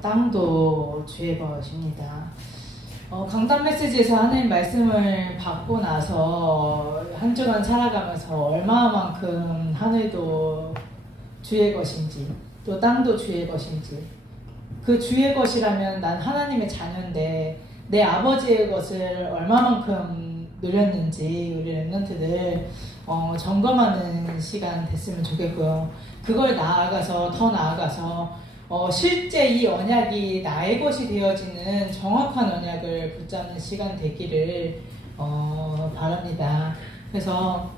땅도 주의 것입니다. 강단 메시지에서 하나님 말씀을 받고 나서 한 주간 살아가면서 얼마만큼 하늘도 주의 것인지 또 땅도 주의 것인지, 그 주의 것이라면 난 하나님의 자녀인데 내 아버지의 것을 얼마만큼 누렸는지 우리 랩런트들 점검하는 시간 됐으면 좋겠고요. 그걸 더 나아가서 실제 이 언약이 나의 것이 되어지는 정확한 언약을 붙잡는 시간 되기를 바랍니다. 그래서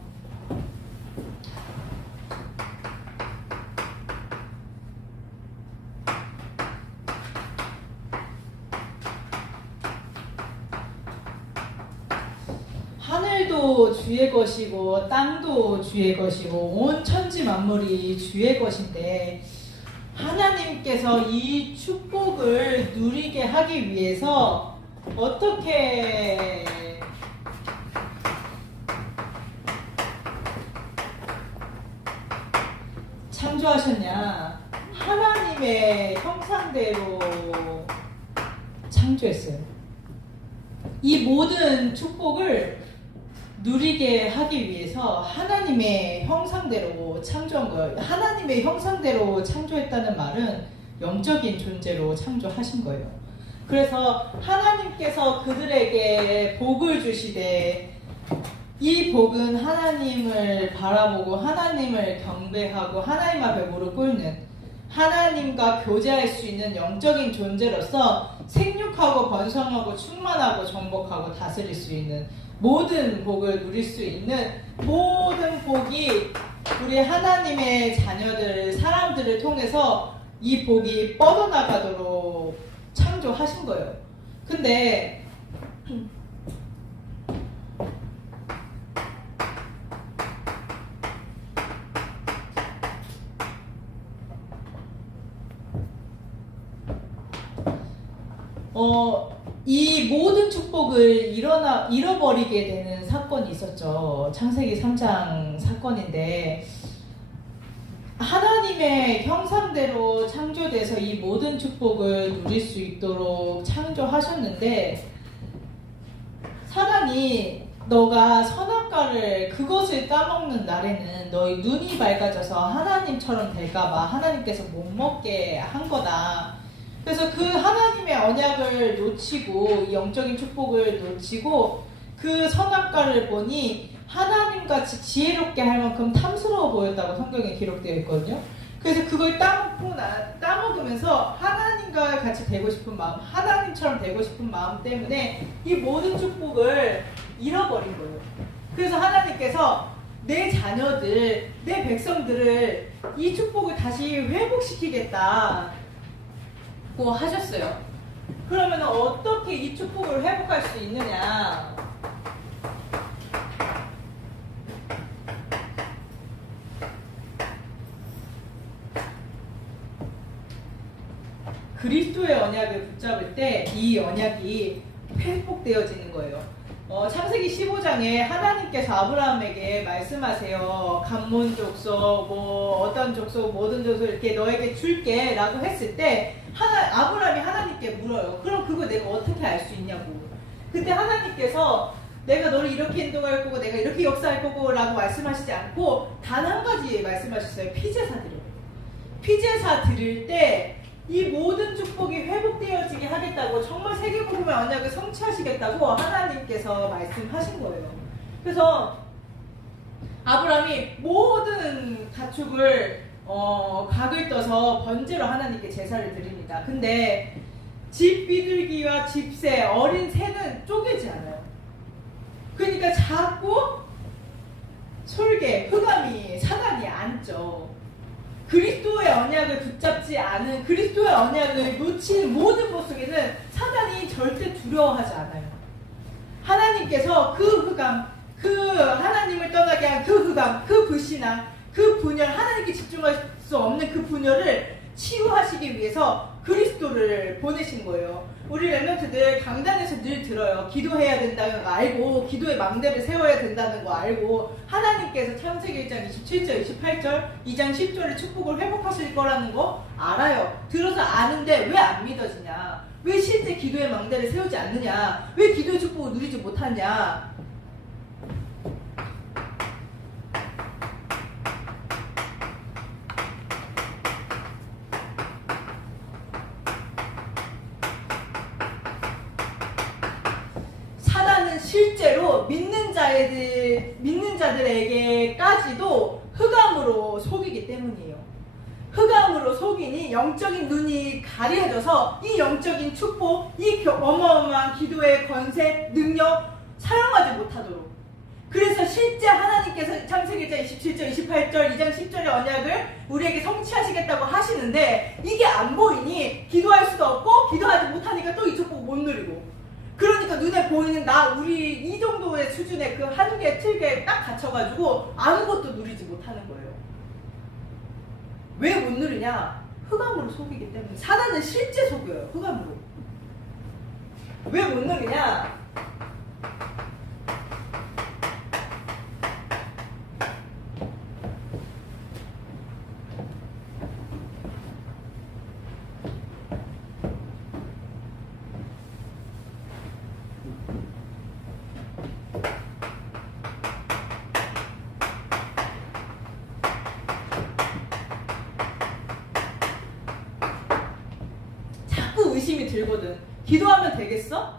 하늘도 주의 것이고 땅도 주의 것이고 온 천지 만물이 주의 것인데, 하나님께서 이 축복을 누리게 하기 위해서 어떻게 창조하셨냐? 하나님의 형상대로 창조했어요. 이 모든 축복을 누리게 하기 위해서 하나님의 형상대로 창조한 거예요. 하나님의 형상대로 창조했다는 말은 영적인 존재로 창조하신 거예요. 그래서 하나님께서 그들에게 복을 주시되, 이 복은 하나님을 바라보고 하나님을 경배하고 하나님 앞에 무릎 꿇는, 하나님과 교제할 수 있는 영적인 존재로서 생육하고 번성하고 충만하고 정복하고 다스릴 수 있는 모든 복을 누릴 수 있는 모든 복이 우리 하나님의 자녀들, 사람들을 통해서 이 복이 뻗어나가도록 창조하신 거예요. 근데 이 모든 축복을 잃어버리게 되는 사건이 있었죠. 창세기 3장 사건인데, 하나님의 형상대로 창조돼서 이 모든 축복을 누릴 수 있도록 창조하셨는데, 사단이 너가 선악과를 그것을 까먹는 날에는 너의 눈이 밝아져서 하나님처럼 될까봐 하나님께서 못 먹게 한 거다. 그래서 그 하나님의 언약을 놓치고 영적인 축복을 놓치고 그 선악과를 보니 하나님같이 지혜롭게 할 만큼 탐스러워 보였다고 성경에 기록되어 있거든요. 그래서 그걸 따먹으면서 하나님과 같이 되고 싶은 마음, 하나님처럼 되고 싶은 마음 때문에 이 모든 축복을 잃어버린 거예요. 그래서 하나님께서 내 자녀들, 내 백성들을 이 축복을 다시 회복시키겠다 하셨어요. 그러면 어떻게 이 축복을 회복할 수 있느냐? 그리스도의 언약을 붙잡을 때 이 언약이 회복되어지는 거예요. 창세기 15장에 하나님께서 아브라함에게 말씀하세요. 간문 족속, 어떤 족속, 모든 족속 이렇게 너에게 줄게 라고 했을 때 아브라함이 하나님께 물어요. 그럼 그거 내가 어떻게 알 수 있냐고. 그때 하나님께서 내가 너를 이렇게 인도할 거고 내가 이렇게 역사할 거고 라고 말씀하시지 않고 단 한 가지 말씀하셨어요. 피제사 드려요. 피제사 드릴 때 이 모든 축복이 회복되어지게 하겠다고, 정말 세계복음의 언약을 성취하시겠다고 하나님께서 말씀하신 거예요. 그래서 아브라함이 모든 가축을 각을 떠서 번제로 하나님께 제사를 드립니다. 근데 집 비둘기와 집새, 어린 새는 쪼개지 않아요. 그러니까 자꾸 솔개, 흑암이, 사단이 앉죠. 그리스도의 언약을 붙잡지 않은, 그리스도의 언약을 놓친 모든 것 속에는 사단이 절대 두려워하지 않아요. 하나님께서 그 흑암, 그 하나님을 떠나게 한 그 흑암, 그 불신앙, 그 분열, 하나님께 집중할 수 없는 그 분열을 치유하시기 위해서 그리스도 그리스도를 보내신 거예요. 우리 렘넌트들 강단에서 늘 들어요. 기도해야 된다는 거 알고, 기도의 망대를 세워야 된다는 거 알고, 하나님께서 창세기 1장 27절, 28절, 2장 10절의 축복을 회복하실 거라는 거 알아요. 들어서 아는데 왜 안 믿어지냐? 왜 실제 기도의 망대를 세우지 않느냐? 왜 기도의 축복을 누리지 못하냐? 실제로 믿는 자들에게까지도 흑암으로 속이기 때문이에요. 흑암으로 속이니 영적인 눈이 가려져서 이 영적인 축복, 이 어마어마한 기도의 권세, 능력 사용하지 못하도록. 그래서 실제 하나님께서 창세기 1장 27절, 28절, 2장 10절의 언약을 우리에게 성취하시겠다고 하시는데 이게 안 보이니 기도할 수도 없고 기도하지 못하니까 또 이 축복 못 누리고, 그러니까 눈에 보이는 우리 이 정도의 수준의 그 한계, 틀에 딱 갇혀가지고 아무것도 누리지 못하는 거예요. 왜 못 누리냐? 흑암으로 속이기 때문에. 사단은 실제 속여요. 흑암으로. 왜 못 누리냐? 의심이 들거든. 기도하면 되겠어?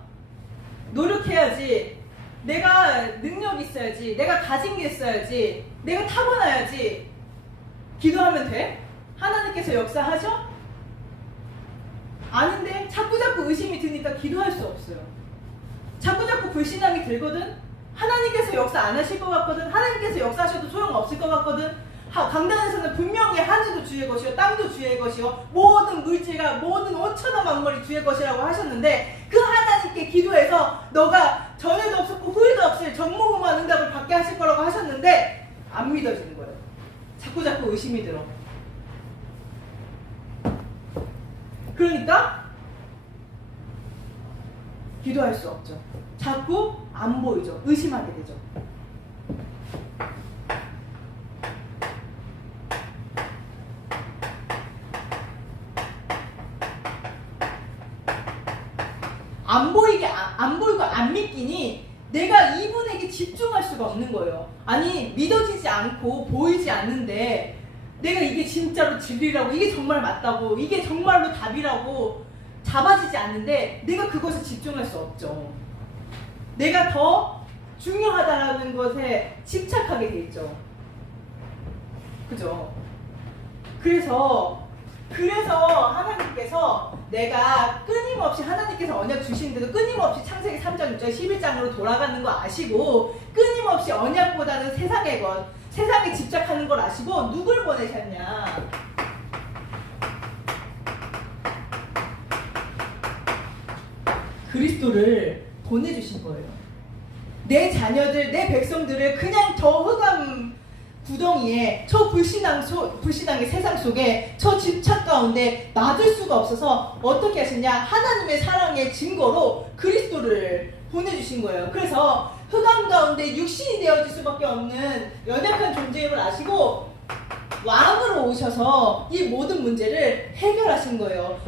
노력해야지. 내가 능력이 있어야지. 내가 가진 게 있어야지. 내가 타고나야지. 기도하면 돼? 하나님께서 역사하죠? 아닌데 자꾸 의심이 드니까 기도할 수 없어요. 자꾸 불신앙이 들거든? 하나님께서 역사 안 하실 것 같거든? 하나님께서 역사하셔도 소용없을 것 같거든? 강단에서는 분명히 하늘도 주의 것이요, 땅도 주의 것이요, 모든 물질과 모든 5천원 만물이 주의 것이라고 하셨는데, 그 하나님께 기도해서 너가 전에도 없었고 후에도 없을 정무후무한 응답을 받게 하실 거라고 하셨는데 안 믿어지는 거예요. 자꾸 의심이 들어. 그러니까 기도할 수 없죠. 자꾸 안 보이죠. 의심하게 되죠. 안 보이고 안 믿기니 내가 이분에게 집중할 수가 없는 거예요. 아니, 믿어지지 않고 보이지 않는데 내가 이게 진짜로 진리라고, 이게 정말 맞다고, 이게 정말로 답이라고 잡아지지 않는데 내가 그것에 집중할 수 없죠. 내가 더 중요하다는 것에 집착하게 돼 있죠. 그죠? 그래서 하나님께서 내가 끊임없이, 하나님께서 언약 주시는데도 끊임없이 창세기 3장 6절 11장으로 돌아가는 거 아시고, 끊임없이 언약보다는 세상의 것, 세상에 집착하는 걸 아시고 누굴 보내셨냐? 그리스도를 보내주신 거예요. 내 자녀들, 내 백성들을 그냥 저 흑암 구덩이에, 저 불신앙의 세상 속에, 저 집착 가운데 놔둘 수가 없어서 어떻게 하셨냐? 하나님의 사랑의 증거로 그리스도를 보내주신 거예요. 그래서 흑암 가운데 육신이 되어질 수밖에 없는 연약한 존재임을 아시고 왕으로 오셔서 이 모든 문제를 해결하신 거예요.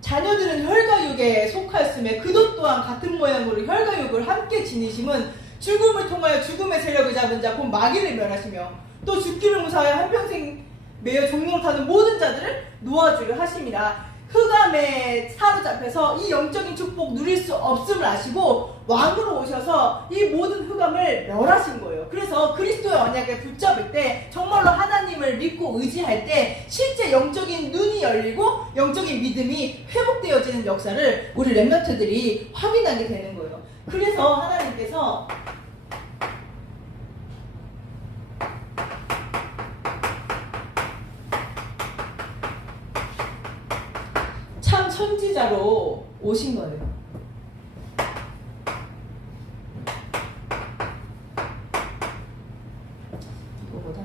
자녀들은 혈과육에 속하였음에 그도 또한 같은 모양으로 혈과육을 함께 지니심은 죽음을 통하여 죽음의 세력을 잡은 자 곧 마귀를 멸하시며 또 죽기를 무사하여 한평생 매여 종로를 타는 모든 자들을 놓아주려 하심이라. 흑암에 사로잡혀서 이 영적인 축복 누릴 수 없음을 아시고 왕으로 오셔서 이 모든 흑암을 멸하신 거예요. 그래서 그리스도의 언약에 붙잡을 때, 정말로 하나님을 믿고 의지할 때 실제 영적인 눈이 열리고 영적인 믿음이 회복되어지는 역사를 우리 렘넌트들이 확인하게 되는 거예요. 그래서 하나님께서 참 선지자로 오신 거예요. 이거보다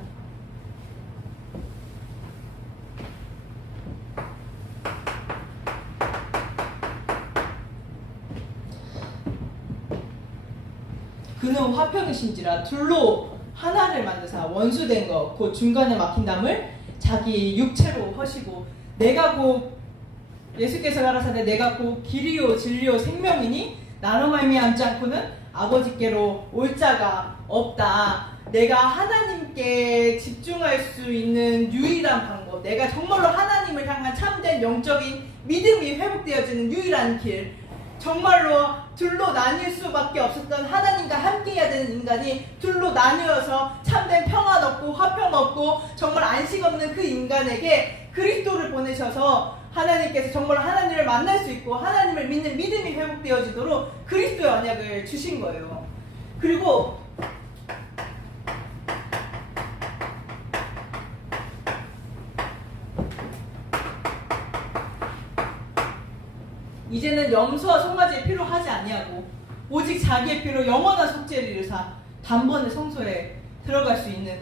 그는 화평이신지라 둘로 하나를 만드사 원수된 것 곧 중간에 막힌 담을 자기 육체로 허시고 내가 곧 예수께서 가라사대 내가 곧 길이요 진리요 생명이니 나로 말미암지 않고는 아버지께로 올 자가 없다. 내가 하나님께 집중할 수 있는 유일한 방법, 내가 정말로 하나님을 향한 참된 영적인 믿음이 회복되어지는 유일한 길, 정말로 둘로 나뉠 수밖에 없었던 하나님과 함께해야 되는 인간이 둘로 나뉘어서 참된 평안 없고 화평 없고 정말 안식 없는 그 인간에게 그리스도를 보내셔서 하나님께서 정말 하나님을 만날 수 있고 하나님을 믿는 믿음이 회복되어지도록 그리스도의 언약을 주신 거예요. 그리고 이제는 염소와 송아지의 피로 하지 아니하고 오직 자기의 피로 영원한 속죄를 이루사 단번에 성소에 들어갈 수 있는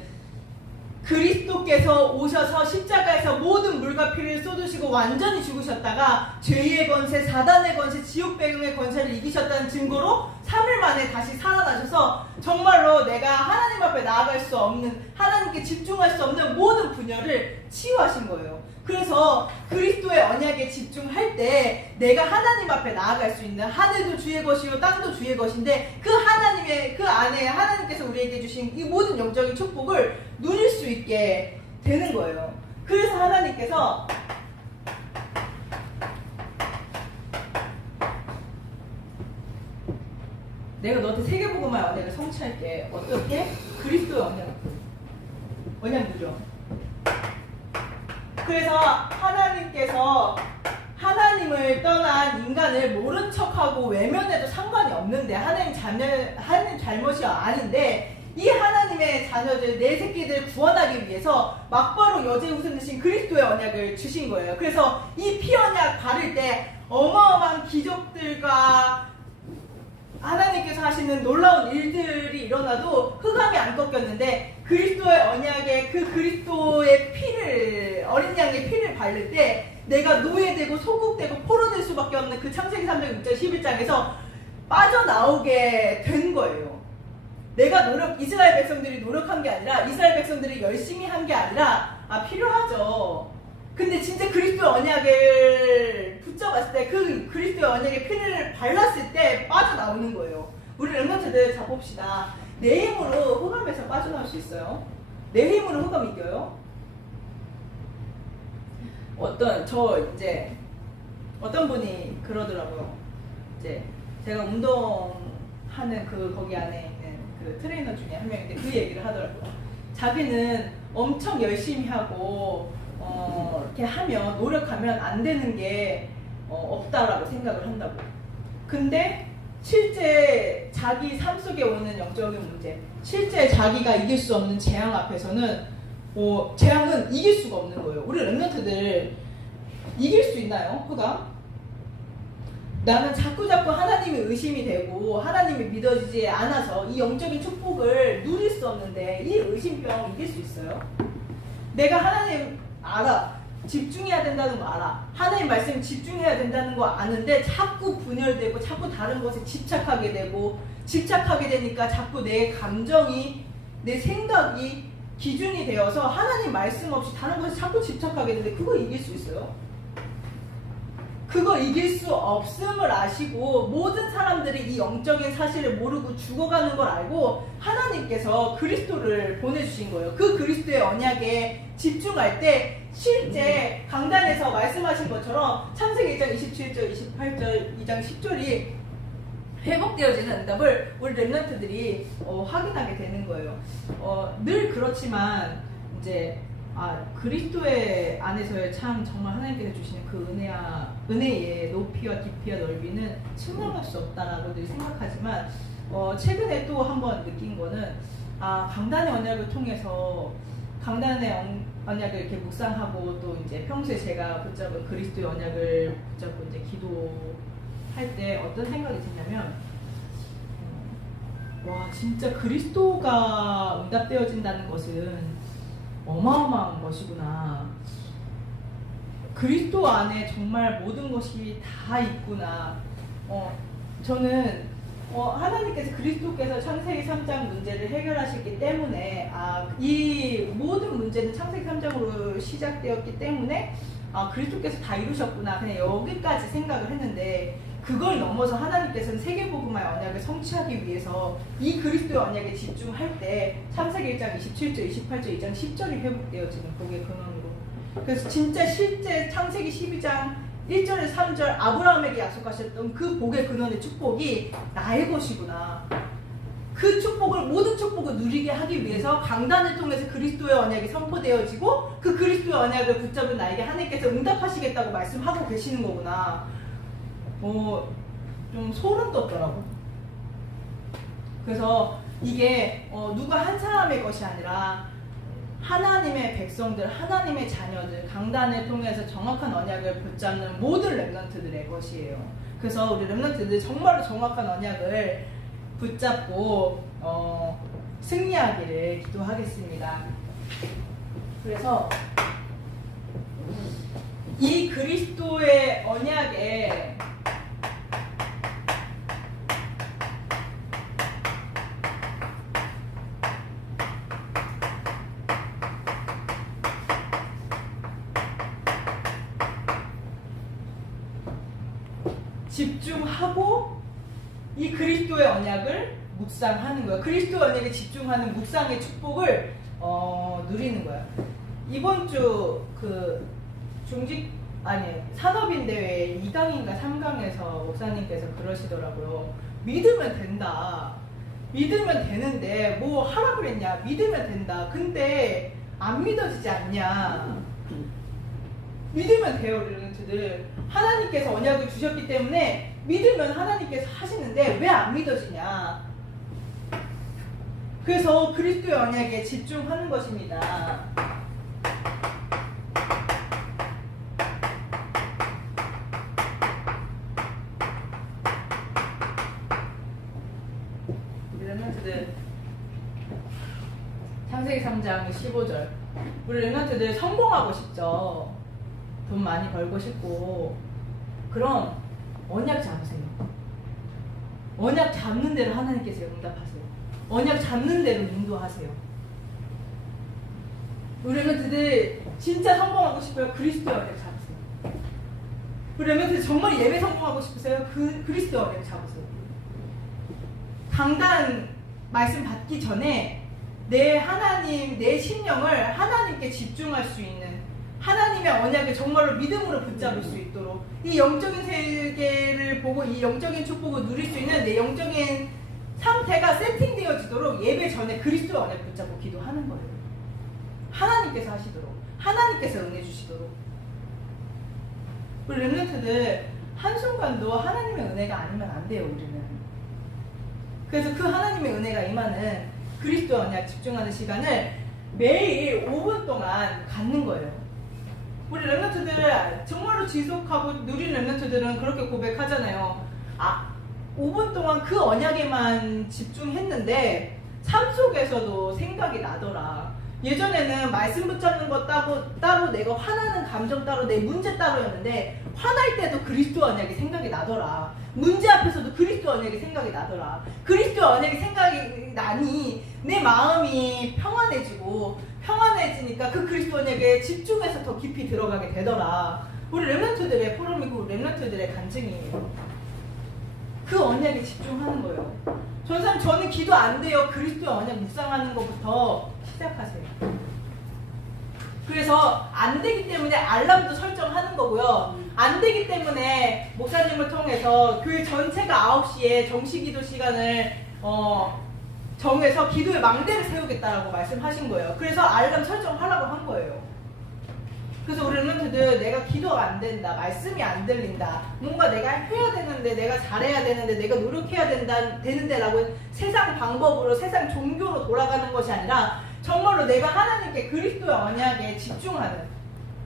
그리스도께서 오셔서 십자가에서 모든 물과 피를 쏟으시고 완전히 죽으셨다가 죄의 권세, 사단의 권세, 지옥 배경의 권세를 이기셨다는 증거로 3일 만에 다시 살아나셔서 정말로 내가 하나님 앞에 나아갈 수 없는, 하나님께 집중할 수 없는 모든 분야를 치유하신 거예요. 그래서 그리스도의 언약에 집중할 때 내가 하나님 앞에 나아갈 수 있는, 하늘도 주의 것이요 땅도 주의 것인데 그 하나님의 그 안에 하나님께서 우리에게 주신 이 모든 영적인 축복을 누릴 수 있게 되는 거예요. 그래서 하나님께서 내가 너한테 세계복음의 언약을 성취할게. 어떻게? 그리스도의 언약 누려. 그래서 하나님께서 하나님을 떠난 인간을 모른 척하고 외면해도 상관이 없는데, 하나님 잘못이 아닌데 이 하나님의 자녀들, 내 새끼들 구원하기 위해서 막바로 여제 우선 드신 그리스도의 언약을 주신 거예요. 그래서 이 피 언약 바를 때 어마어마한 기적들과 하나님께서 하시는 놀라운 일들이 일어나도 흑암이 안 꺾였는데, 그리스도의 언약에 그 그리스도의 피를, 어린 양의 피를 바를 때 내가 노예되고 소국되고 포로될 수밖에 없는 그 창세기 3장 6절 11장에서 빠져나오게 된 거예요. 내가 이스라엘 백성들이 노력한 게 아니라, 이스라엘 백성들이 열심히 한 게 아니라, 필요하죠. 근데 진짜 그리스도의 언약을 붙잡았을 때, 그 그리스도의 언약의 피를 발랐을 때 빠져나오는 거예요. 우리 렘넌트들 잡봅시다. 내 힘으로 흑암에서 빠져나올 수 있어요? 내 힘으로 흑암 이겨요? 어떤 분이 그러더라고요. 이제 제가 운동하는 거기 안에 있는 그 트레이너 중에 한 명인데 그 얘기를 하더라고요. 자기는 엄청 열심히 하고 이렇게 하면, 노력하면 안 되는 게 없다라고 생각을 한다고. 근데 실제 자기 삶 속에 오는 영적인 문제, 실제 자기가 이길 수 없는 재앙 앞에서는 재앙은 이길 수가 없는 거예요. 우리 렘넌트들 이길 수 있나요? 흑암? 나는 자꾸 하나님이 의심이 되고 하나님이 믿어지지 않아서 이 영적인 축복을 누릴 수 없는데, 이 의심병 이길 수 있어요? 내가 하나님 알아, 집중해야 된다는 거 알아, 하나님 말씀 집중해야 된다는 거 아는데 자꾸 분열되고 자꾸 다른 것에 집착하게 되니까 자꾸 내 감정이, 내 생각이 기준이 되어서 하나님 말씀 없이 다른 것에 자꾸 집착하게 되는데, 그거 이길 수 있어요? 그거 이길 수 없음을 아시고 모든 사람들이 이 영적인 사실을 모르고 죽어가는 걸 알고 하나님께서 그리스도를 보내주신 거예요. 그 그리스도의 언약에 집중할 때 실제 강단에서 말씀하신 것처럼 창세기 1장 27절, 28절, 2장 10절이 회복되어지는 응답을 우리 렘넌트들이 확인하게 되는 거예요. 늘 그렇지만 이제 그리스도의 안에서의 참 정말 하나님께서 주시는 그 은혜의 높이와 깊이와 넓이는 측량할 수 없다라고 늘 생각하지만, 최근에 또 한번 느낀 거는, 강단의 언약을 통해서 강단의 언약을 이렇게 묵상하고 또 이제 평소에 제가 붙잡은 그리스도의 언약을 붙잡고 이제 기도할 때 어떤 생각이 드냐면, 와, 진짜 그리스도가 응답되어진다는 것은 어마어마한 것이구나. 그리스도 안에 정말 모든 것이 다 있구나. 저는 하나님께서 그리스도께서 창세기 3장 문제를 해결하셨기 때문에 이 모든 문제는 창세기 3장으로 시작되었기 때문에 그리스도께서 다 이루셨구나 그냥 여기까지 생각을 했는데 그걸 넘어서 하나님께서는 세계복음화의 언약을 성취하기 위해서 이 그리스도의 언약에 집중할 때 창세기 1장 27절, 28절, 2장 10절이 회복되어지는 복의 근원으로 그래서 진짜 실제 창세기 12장 1절에서 3절 아브라함에게 약속하셨던 그 복의 근원의 축복이 나의 것이구나. 그 축복을 모든 축복을 누리게 하기 위해서 강단을 통해서 그리스도의 언약이 선포되어지고 그 그리스도의 언약을 붙잡은 나에게 하나님께서 응답하시겠다고 말씀하고 계시는 거구나. 좀 소름 돋더라고. 그래서 이게 누가 한 사람의 것이 아니라 하나님의 백성들, 하나님의 자녀들, 강단을 통해서 정확한 언약을 붙잡는 모든 렘넌트들의 것이에요. 그래서 우리 렘넌트들 정말로 정확한 언약을 붙잡고 승리하기를 기도하겠습니다. 그래서 이 그리스도의 언약에 집중하고 이 그리스도의 언약을 묵상하는 거야. 그리스도의 언약에 집중하는 묵상의 축복을 누리는 거야. 이번 주 그 산업인 대회 2강인가 3강에서 목사님께서 그러시더라고요. 믿으면 된다. 믿으면 되는데 뭐 하라 그랬냐? 믿으면 된다. 근데 안 믿어지지 않냐? 믿으면 돼요, 렘넌트들. 하나님께서 언약을 주셨기 때문에 믿으면 하나님께서 하시는데 왜 안 믿어지냐? 그래서 그리스도의 언약에 집중하는 것입니다. 렘넌트들 창세기 3장 15절 우리 렘넌트들 성공하고 싶죠? 돈 많이 벌고 싶고 그럼 언약 잡으세요. 언약 잡는 대로 하나님께서 응답하세요. 언약 잡는 대로 인도하세요. 우리 렘넌트들 진짜 성공하고 싶어요? 그리스도의 언약 잡으세요. 우리 렘넌트들 정말 예배 성공하고 싶으세요? 그리스도의 언약 잡으세요. 강단 말씀 받기 전에 내 하나님, 내 심령을 하나님께 집중할 수 있는 하나님의 언약을 정말로 믿음으로 붙잡을 수 있도록 이 영적인 세계를 보고 이 영적인 축복을 누릴 수 있는 내 영적인 상태가 세팅되어지도록 예배 전에 그리스도의 언약 붙잡고 기도하는 거예요. 하나님께서 하시도록, 하나님께서 은혜 주시도록. 우리 렘넌트들 한순간도 하나님의 은혜가 아니면 안 돼요, 우리는. 그래서 그 하나님의 은혜가 임하는 그리스도 언약 집중하는 시간을 매일 5분 동안 갖는 거예요. 우리 렘넌트들 정말로 지속하고 누린 렘넌트들은 그렇게 고백하잖아요. 5분 동안 그 언약에만 집중했는데 삶 속에서도 생각이 나더라. 예전에는 말씀 붙잡는 거 따로 내가 화나는 감정 따로 내 문제 따로였는데 화날 때도 그리스도 언약이 생각이 나더라. 문제 앞에서도 그리스도 언약이 생각이 나더라. 그리스도 언약이 생각이 나니 내 마음이 평안해지니까 그 그리스도 언약에 집중해서 더 깊이 들어가게 되더라. 우리 렘넌트들의 포럼이고 렘넌트들의 간증이에요. 그 언약에 집중하는 거예요. 저는 기도 안 돼요. 그리스도의 언약 묵상하는 것부터 시작하세요. 그래서 안 되기 때문에 알람도 설정하는 거고요. 안 되기 때문에 목사님을 통해서 그 전체가 9시에 정시기도 시간을 정해서 기도의 망대를 세우겠다라고 말씀하신 거예요. 그래서 알람 설정하라고 한 거예요. 그래서 우리 렘넌트들 내가 기도가 안 된다, 말씀이 안 들린다, 뭔가 내가 해야 되는데, 내가 잘해야 되는데, 내가 노력해야 되는데라고 세상 방법으로, 세상 종교로 돌아가는 것이 아니라 정말로 내가 하나님께 그리스도의 언약에 집중하는,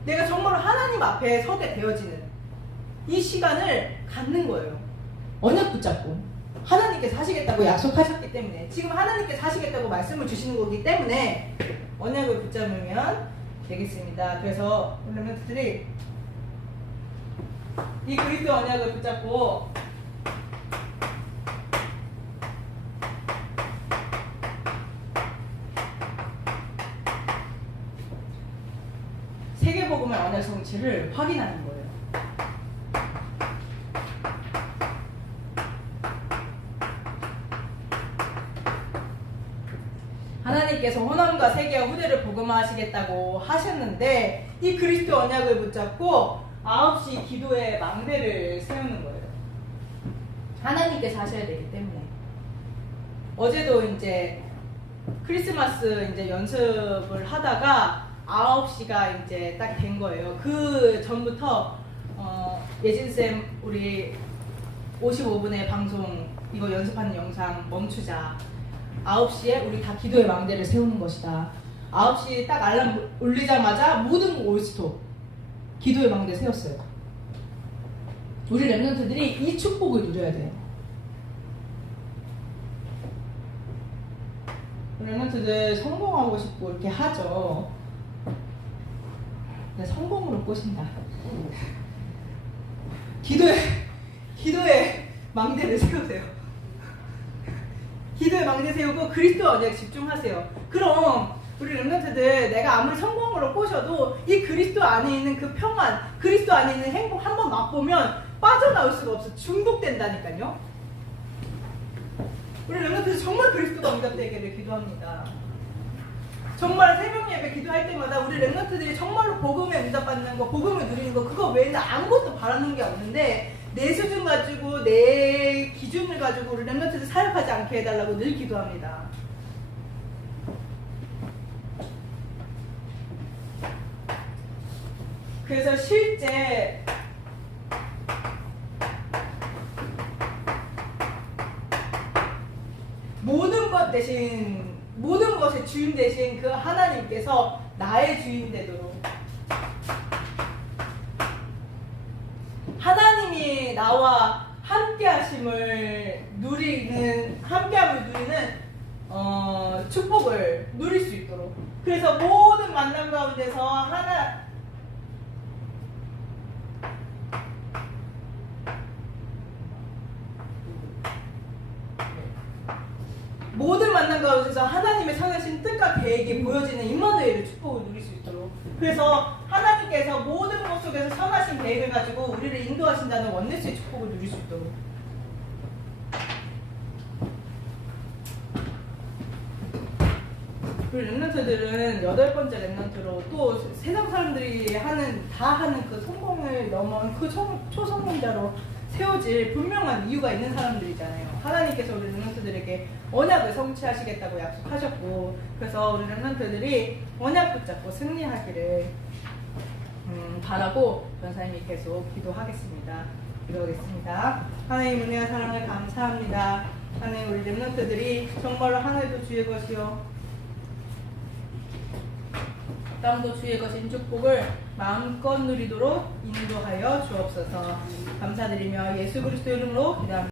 내가 정말로 하나님 앞에 서게 되어지는 이 시간을 갖는 거예요. 언약 붙잡고 하나님께서 하시겠다고 약속하셨기 때문에, 지금 하나님께서 하시겠다고 말씀을 주시는 거기 때문에 언약을 붙잡으면 되겠습니다. 그래서 우리 렘넌트들이 이 그리스도 언약을 붙잡고 사실을 확인하는 거예요. 하나님께서 호남과 세계와 후대를 복음화하시겠다고 하셨는데 이 그리스도 언약을 붙잡고 9시 기도의 망대를 세우는 거예요. 하나님께서 하셔야 되기 때문에. 어제도 이제 크리스마스 이제 연습을 하다가 9시가 이제 딱 된 거예요. 그 전부터 예진쌤 우리 55분의 방송 이거 연습하는 영상 멈추자. 9시에 우리 다 기도의 망대를 세우는 것이다. 9시 딱 알람 울리자마자 모든 올스톱 기도의 망대 세웠어요. 우리 랩런트들이 이 축복을 누려야 돼요. 랩런트들 성공하고 싶고 이렇게 하죠. 근데 성공으로 꼬신다. 기도의 망대를 세우세요. 기도의 망대 세우고 그리스도 언약에 집중하세요. 그럼 우리 랩런트들 내가 아무리 성공으로 꼬셔도 이 그리스도 안에 있는 그 평안, 그리스도 안에 있는 행복 한번 맛보면 빠져나올 수가 없어. 중독된다니까요. 우리 랩런트들 정말 그리스도가 응답되기를 기도합니다. 정말 새벽 예배 기도할 때마다 우리 랩런트들이 정말로 복음에 응답받는 거, 복음을 누리는 거 그거 외에는 아무것도 바라는 게 없는데 내 수준 가지고 내 기준을 가지고 우리 랩런트들 사역하지 않게 해달라고 늘 기도합니다. 그래서 실제 모든 것 대신 모든 것의 주인 대신 그 하나님께서 나의 주인 되도록 하나님이 나와 함께함을 누리는 축복을 누릴 수 있도록 그래서 모든 만남 가운데서 모든 만남 가운데서 하나님의 선하신 뜻과 계획이 보여지는 임마누엘의 축복을 누릴 수 있도록 그래서 하나님께서 모든 것 속에서 선하신 계획을 가지고 우리를 인도하신다는 원네스의 축복을 누릴 수 있도록 우리 랩런트들은 8번째 랩런트로 또 세상 사람들이 다 하는 그 성공을 넘은 그 초성공자로 세워질 분명한 이유가 있는 사람들이잖아요. 하나님께서 우리 랩런트들에게 언약을 성취하시겠다고 약속하셨고 그래서 우리 랩런트들이 언약 붙잡고 승리하기를 바라고 전사님이 계속 기도하겠습니다. 기도하겠습니다. 하나님 은혜와 사랑을 감사합니다. 하나님 우리 랩런트들이 정말로 하늘도 주의 것이요 땅도 주의 것인 축복을 마음껏 누리도록 인도하여 주옵소서. 감사드리며 예수 그리스도 이름으로 기도합니다.